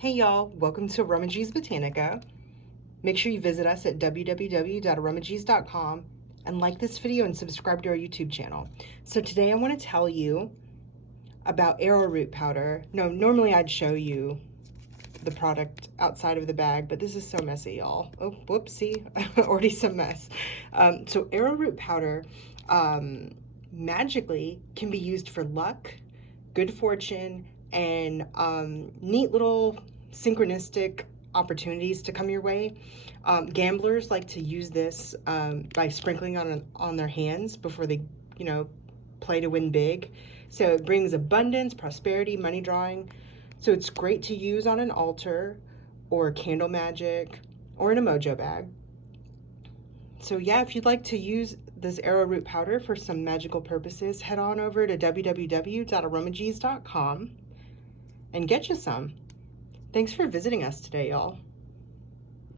Hey y'all, welcome to Rummagees Botanica. Make sure you visit us at www.rummagees.com and like this video and subscribe to our YouTube channel. So today I want to tell you about arrowroot powder. No, normally I'd show you the product outside of the bag, but this is so messy, y'all. Oh, whoopsie, already some mess. So arrowroot powder magically can be used for luck, good fortune, and neat little synchronistic opportunities to come your way. Gamblers like to use this by sprinkling on their hands before they, play to win big. So it brings abundance, prosperity, money drawing. So it's great to use on an altar or candle magic or in a mojo bag. So yeah, if you'd like to use this arrowroot powder for some magical purposes, head on over to www.arrowroot.com and get you some. Thanks for visiting us today, y'all.